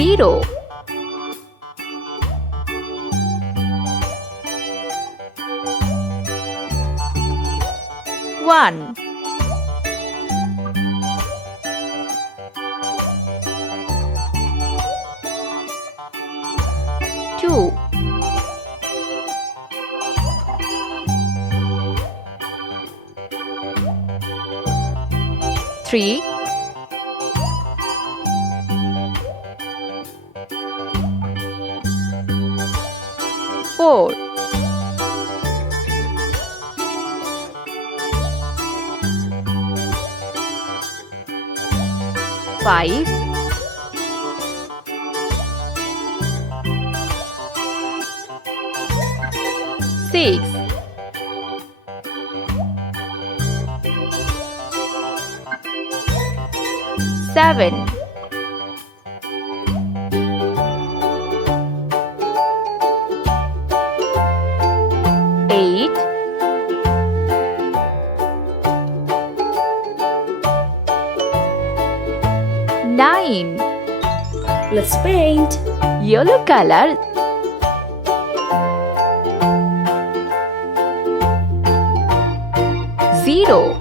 0 1 2 3 4 5 6 7 8 9 Let's paint. Yellow color. 0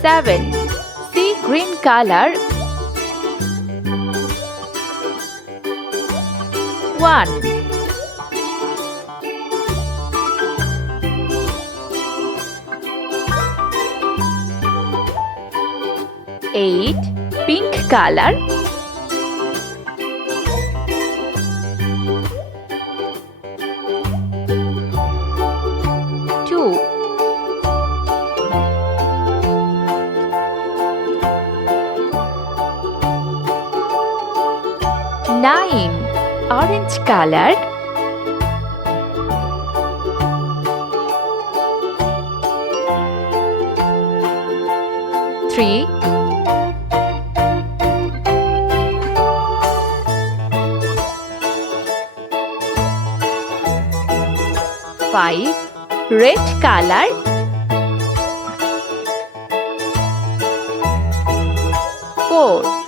7 See green color. 1 8 Pink color. 2 9 Orange color. 3 5 Red color. 4